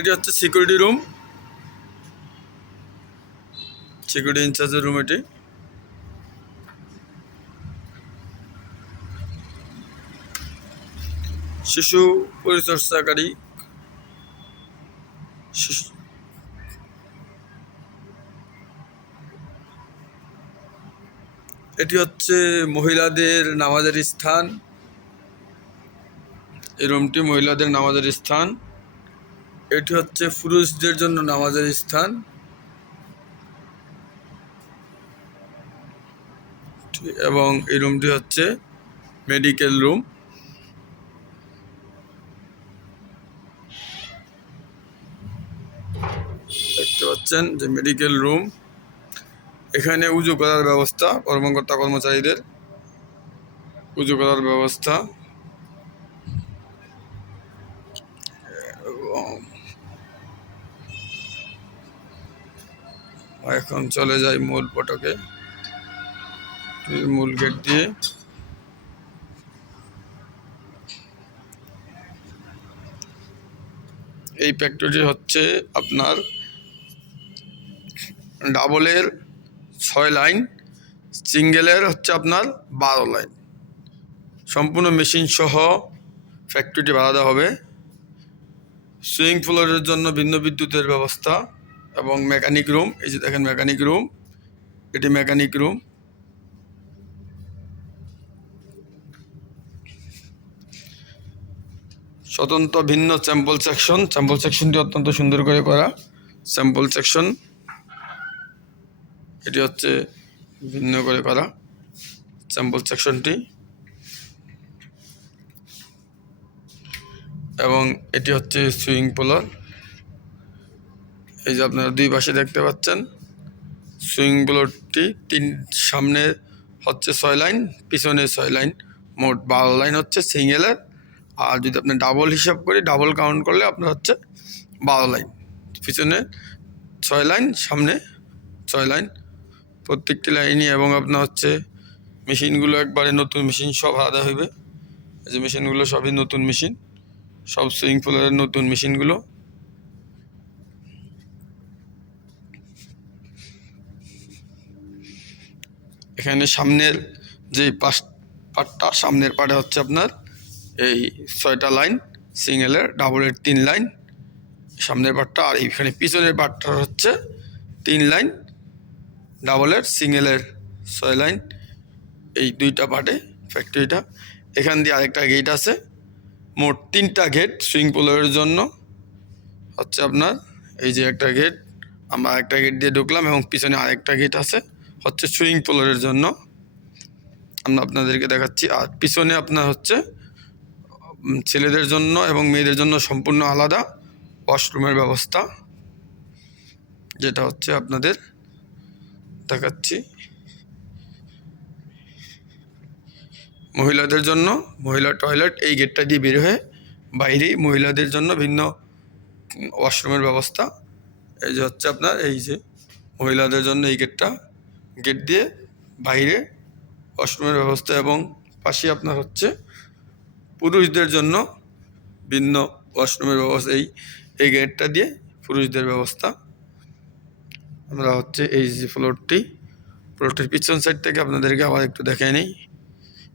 এটি হচ্ছে security room security ইনচার্জের রুম এটি। শিশু পরিচর্যাকারী। এটি হচ্ছে মহিলাদের নামাজের স্থান। এই রুমটি মহিলাদের নামাজের স্থান। এটি হচ্ছে পুরুষদের জন্য নামাজের স্থান। এবং এই রুমটি হচ্ছে মেডিকেল রুম। দেখতে পাচ্ছেন যে মেডিকেল রুম। এখানে উজু করার ব্যবস্থা কর্মকর্তা কর্মচারীদের। উজু করার ব্যবস্থা। এখন চলে যাই মূল ফটকে মূল গেট দিয়ে। এই ফ্যাক্টরি হচ্ছে আপনার ডাবলের ছয় লাইন সিঙ্গেলের হচ্ছে আপনার বারো লাইন সম্পূর্ণ মেশিন সহ ফ্যাক্টরিটি বাড়াতে হবে। সুইমিং পুলের জন্য ভিন্ন বিদ্যুতের ব্যবস্থা। এবং মেকানিক রুম এই যে দেখেন মেকানিক রুম এটি মেকানিক রুম স্বতন্ত্র ভিন্ন স্যাম্পল সেকশন স্যাম্পল সেকশনটি অত্যন্ত সুন্দর করে করা। স্যাম্পল সেকশন এটি হচ্ছে ভিন্ন করে করা স্যাম্পল সেকশনটি এবং এটি হচ্ছে সুইং পুলার এই যে আপনারা দুই পাশে দেখতে পাচ্ছেন, সুইং পুলারটি তিন, সামনে হচ্ছে ছয় লাইন, পিছনে ছয় লাইন, মোট বারো লাইন হচ্ছে সিঙ্গেলের আর যদি আপনি ডাবল হিসাব করি, ডাবল কাউন্ট করলে আপনার হচ্ছে বারো লাইন। পিছনে ছয় লাইন, সামনে ছয় লাইন। প্রত্যেকটি লাইনই এবং আপনার হচ্ছে মেশিনগুলো একবারে নতুন মেশিন সব আলাদা হইবে। এই যে মেশিনগুলো সবই নতুন মেশিন, সব সুইং পুলের নতুন মেশিনগুলো। এখানে সামনের যে পাশ, পাটটা, সামনের পাটে হচ্ছে আপনার এই ছয়টা লাইন, সিঙ্গেলের ডাবলের তিন লাইন, সামনের পাটটা, আর এইখানে পিছনের পাটটা হচ্ছে তিন লাইন, ডাবলের, সিঙ্গেলের ছয় লাইন, এই দুইটা পার্টে ফ্যাক্টরিটা। এখান দিয়ে আরেকটা গেট আছে, মোট তিনটা গেট সুইং পুলের জন্য। হচ্ছে আপনার এই যে একটা গেট আমরা একটা গেট দিয়ে ঢুকলাম এবং পিছনে আরেকটা গেট আছে। হচ্ছে সুইং পুলের জন্য। আমরা আপনাদেরকে দেখাচ্ছি। আর পিছনে আপনার হচ্ছে ছেলেদের জন্য এবং মেয়েদের জন্য সম্পূর্ণ আলাদা ওয়াশরুমের ব্যবস্থা। যেটা হচ্ছে আপনাদের দেখাচ্ছি। মহিলাদের জন্য, মহিলা টয়লেট এই গেটটা দিয়ে বের হয়ে বাইরেই মহিলাদের জন্য ভিন্ন ওয়াশরুমের ব্যবস্থা। এই যে হচ্ছে আপনার, এই যে মহিলাদের জন্য এই গেটটা। গেট দিয়ে বাইরে ওয়াশরুমের ব্যবস্থা এবং পাশে আপনার হচ্ছে পুরুষদের জন্য ভিন্ন ওয়াশরুমের ব্যবস্থা, এই এই গেটটা দিয়ে পুরুষদের ব্যবস্থা। আমরা হচ্ছে এই যে ফ্লোরটি ফ্লোরটির পিছন সাইড থেকে আপনাদেরকে আবার একটু দেখাই নিই।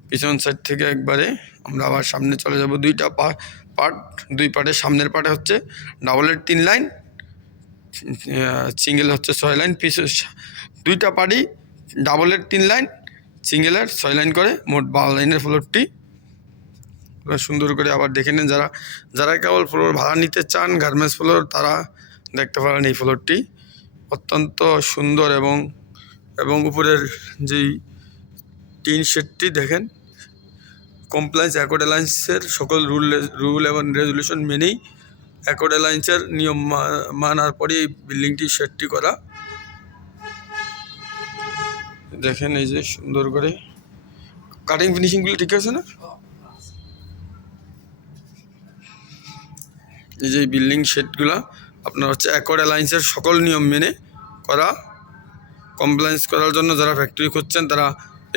পিছন সাইড থেকে একবারে আমরা আবার সামনে চলে যাব। দুইটা পা পার্ট দুই পার্টের সামনের পার্টে হচ্ছে ডাবলের তিন লাইন সিঙ্গেল হচ্ছে ছয় লাইন পিছ দুইটা পার্টই ডাবলের তিন লাইন সিঙ্গেলের ছয় লাইন করে, মোট বারো লাইনের ফ্লোরটি সুন্দর করে আবার দেখে নেন যারা যারা কেবল ফ্লোর ভাড়া নিতে চান গার্মেন্টস ফ্লোর তারা দেখতে পারেন এই ফ্লোরটি অত্যন্ত সুন্দর এবং এবং উপরের যেই টিন শেডটি দেখেন কমপ্লায়েন্স অ্যাকোড অ্যালায়েন্সের সকল রুল রুল এবং রেজুলেশন মেনেই অ্যাকোড অ্যালায়েন্সের নিয়ম মানার পরে এই বিল্ডিংটি শেডটি করা। দেখেন এই যে সুন্দর করে। কাটিং ফিনিশিংগুলো ঠিক আছে না? এই যে বিল্ডিং শেডগুলো আপনার হচ্ছে অ্যাকোড অ্যালায়েন্সের সকল নিয়ম মেনে করা। কমপ্লায়েন্স করার জন্য যারা ফ্যাক্টরি খুঁজছেন, তারা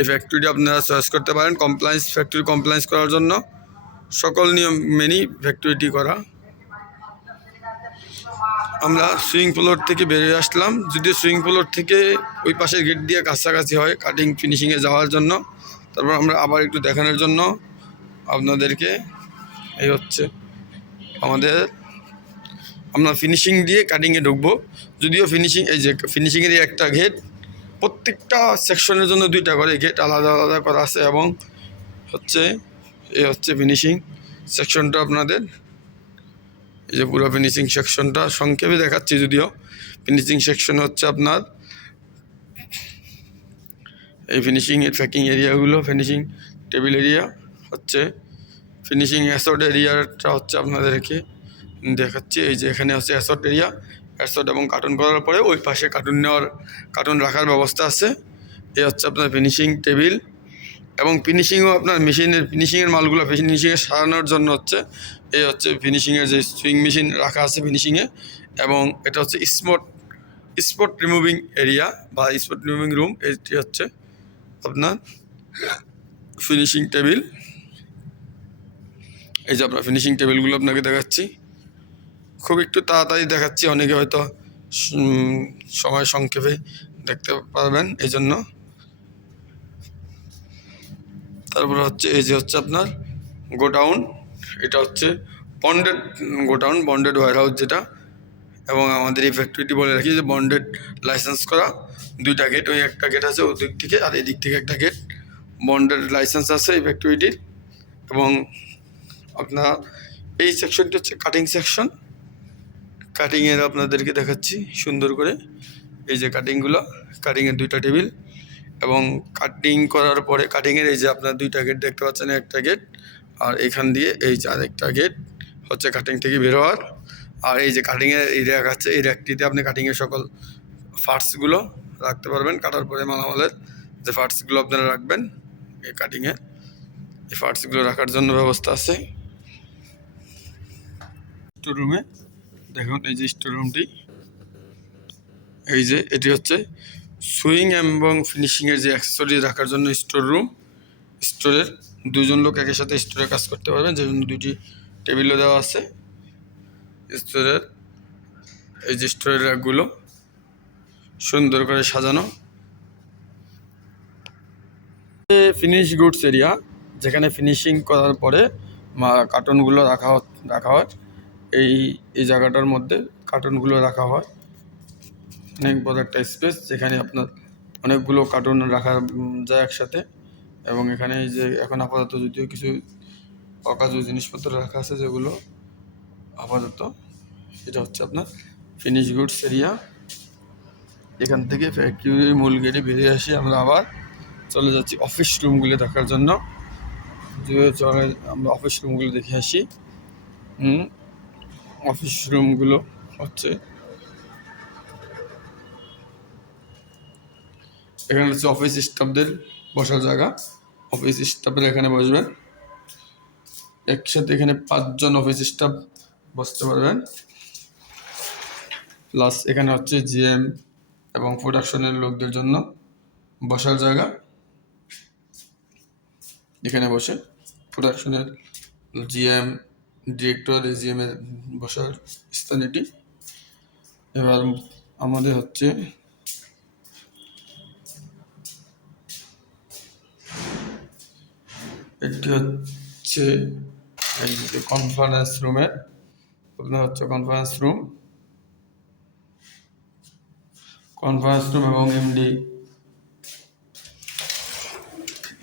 এই ফ্যাক্টরিটি আপনারা চয়েস করতে পারেন। কমপ্লায়েন্স ফ্যাক্টরি কমপ্লায়েন্স করার জন্য সকল নিয়ম মেনেই ফ্যাক্টরিটি করা। আমরা সুইং পুলর থেকে বেরিয়ে আসলাম। যদিও সুইং পুলর থেকে ওই পাশের গেট দিয়ে কাছাকাছি হয় কাটিং ফিনিশিংয়ে যাওয়ার জন্য। তারপর আমরা আবার একটু দেখানোর জন্য আপনাদেরকে। এই হচ্ছে আমাদের। আমরা ফিনিশিং দিয়ে কাটিংয়ে ঢুকবো। যদিও ফিনিশিং এই যে ফিনিশিংয়েরই একটা গেট প্রত্যেকটা সেকশনের জন্য দুইটা করে গেট আলাদা আলাদা করা আছে এবং হচ্ছে, এই হচ্ছে ফিনিশিং সেকশনটা আপনাদের এই যে পুরো ফিনিশিং সেকশনটা সংক্ষেপে দেখাচ্ছি যদিও। ফিনিশিং সেকশন হচ্ছে আপনার এই ফিনিশিংয়ের প্যাকিং এরিয়াগুলো ফিনিশিং টেবিল এরিয়া হচ্ছে ফিনিশিং অ্যাসড এরিয়াটা হচ্ছে আপনাদেরকে দেখাচ্ছি। এই যে এখানে হচ্ছে অ্যাসড এরিয়া অ্যাসড এবং কার্টুন করার পরে ওই পাশে কার্টুন নেওয়ার কার্টুন রাখার ব্যবস্থা আছে। এই হচ্ছে আপনার ফিনিশিং টেবিল এবং ফিনিশিংও আপনার মেশিনের ফিনিশিংয়ের মালগুলো ফিনিশিংয়ে সারানোর জন্য হচ্ছে, এই হচ্ছে ফিনিশিংয়ের যে সুইং মেশিন রাখা আছে ফিনিশিংয়ে এবং এটা হচ্ছে স্পট স্পট রিমুভিং এরিয়া বা স্পট রিমুভিং রুম এটি হচ্ছে আপনার ফিনিশিং টেবিল এই যে আপনার ফিনিশিং টেবিলগুলো আপনাকে দেখাচ্ছি। খুব একটু তাড়াতাড়ি দেখাচ্ছি, অনেকে হয়তো সময় সংক্ষেপে দেখতে পারবেন এই জন্য তারপরে হচ্ছে এই যে হচ্ছে আপনার গোডাউন, এটা হচ্ছে bonded godown bonded warehouse যেটা, এবং আমাদের এই ফ্যাক্টরিটি বলে রাখি যে বন্ডেড লাইসেন্স করা। দুইটা গেট ওই একটা গেট আছে ওই দিক থেকে, আর এই দিক থেকে একটা গেট বন্ডেড লাইসেন্স আছে এই ফ্যাক্টরিটির এবং আপনার এই সেকশনটি হচ্ছে কাটিং সেকশন কাটিংয়ের আপনাদেরকে দেখাচ্ছি সুন্দর করে। এই যে কাটিংগুলো কাটিংয়ের দুইটা টেবিল এবং কাটিং করার পরে কাটিংয়ের এই যে আপনার দুইটা গেট দেখতে পাচ্ছেন, একটা গেট আর এখান দিয়ে এই যে আরেকটা গেট হচ্ছে কাটিং থেকে বের হওয়ার। আর এই যে কাটিংয়ের এই র্যাক আছে, এই র্যাকটিতে আপনি কাটিংয়ের সকল ফার্টসগুলো রাখতে পারবেন। কাটার পরে মালামালের যে ফার্টসগুলো আপনারা রাখবেন, এই কাটিংয়ে এই ফার্টসগুলো রাখার জন্য ব্যবস্থা আছে। স্টোর রুমে দেখুন, এই যে স্টোর রুমটি এই যে এটি হচ্ছে সুইং এবং ফিনিশিংয়ের যে অ্যাক্সেসরিজ রাখার জন্য স্টোর রুম স্টোরের দুজন লোক একের সাথে স্টোরে কাজ করতে পারবেন যে দুটি টেবিলও দেওয়া আছে। স্টোরের এই যে স্টোরের র্যাকগুলো সুন্দর করে সাজানো। ফিনিশ গুডস এরিয়া যেখানে ফিনিশিং করার পরে কার্টুনগুলো রাখা রাখা হয়। এই এই জায়গাটার মধ্যে কার্টুনগুলো রাখা হয়। অনেক বড় একটা স্পেস যেখানে আপনার অনেকগুলো কার্টুন রাখা যায় একসাথে এবং এখানে যে এখন আপাতত যদিও কিছু অকাজ জিনিসপত্র রাখা আছে যেগুলো আপাতত এটা হচ্ছে আপনার ফিনিশ গুডস এরিয়া এখান থেকে ফ্যাক্টরির মূল গেটে বেরিয়ে আসি আমরা আবার। চলে যাচ্ছি অফিস রুমগুলো দেখার জন্য। চলে, আমরা অফিস রুমগুলো দেখে আসি। অফিস রুমগুলো হচ্ছে এখানে হচ্ছে অফিস স্টাফদের বসার জায়গা। অফিস স্টাফের এখানে বসবেন একসাথে এখানে পাঁচজন অফিস স্টাফ বসতে পারবেন। প্লাস এখানে হচ্ছে জিএম এবং প্রোডাকশনের লোকদের জন্য বসার জায়গা। এখানে বসে প্রোডাকশনের জিএম ডিরেক্টর এজিএম এর বসার স্থান এটি এবার আমাদের হচ্ছে এটি হচ্ছে এই যে কনফারেন্স রুমের আপনার হচ্ছে কনফারেন্স রুম কনফারেন্স রুম এবং এমডি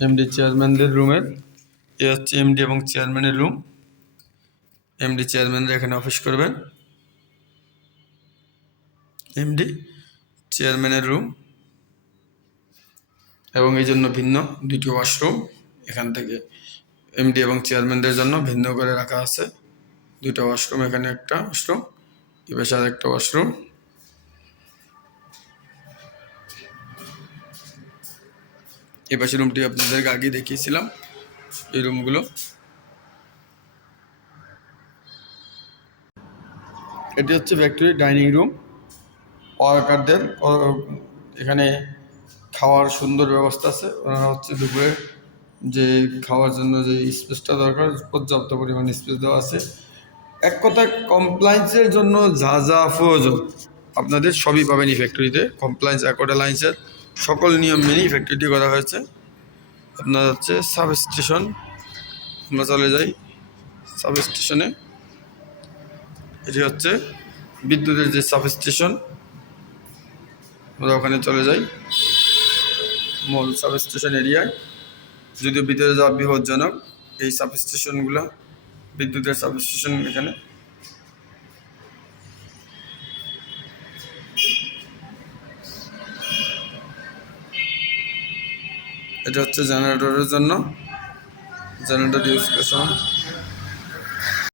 এমডি চেয়ারম্যানদের রুমের এ হচ্ছে এমডি এবং চেয়ারম্যানের রুম এমডি চেয়ারম্যানরা এখানে অফিস করবেন। এমডি চেয়ারম্যানের রুম এবং এই জন্য ভিন্ন দুটি ওয়াশরুম এখান থেকে এমডি এবং চেয়ারম্যানদের জন্য ভিন্ন করে রাখা আছে। দুটো ওয়াশরুম এখানে একটা ওয়াশরুম এবার আর একটা ওয়াশরুম এই পাশে রুমটি আপনাদেরকে আগে দেখিয়েছিলাম, এই রুমগুলো এটি হচ্ছে ফ্যাক্টরি ডাইনিং রুম ওয়ার্কারদের এখানে খাওয়ার সুন্দর ব্যবস্থা আছে। ওনারা হচ্ছে দুপুরে যে খাওয়ার জন্য যে স্পেসটা দরকার, পর্যাপ্ত পরিমাণ স্পেস দেওয়া আছে। এক কথায় কমপ্লায়েন্সের জন্য যা যা প্রয়োজন, আপনাদের সবই পাবেন এই ফ্যাক্টরিতে কমপ্লায়েন্স অ্যাকোড অ্যালায়েন্সের সকল নিয়ম মেনেই ফ্যাক্টরিটি করা হয়েছে। আপনার হচ্ছে সাব স্টেশন আমরা চলে যাই সাব স্টেশনে এটি হচ্ছে বিদ্যুতের যে সাব স্টেশন আমরা ওখানে চলে যাই। মূল সাব স্টেশন এরিয়ায় যদিও ভিতরে যাওয়া বিপজ্জনক, এই সাব স্টেশনগুলো বিদ্যুতের সাব স্টেশন এখানে। এটা হচ্ছে জেনারেটরের জন্য জেনারেটর ইউজ করার সময়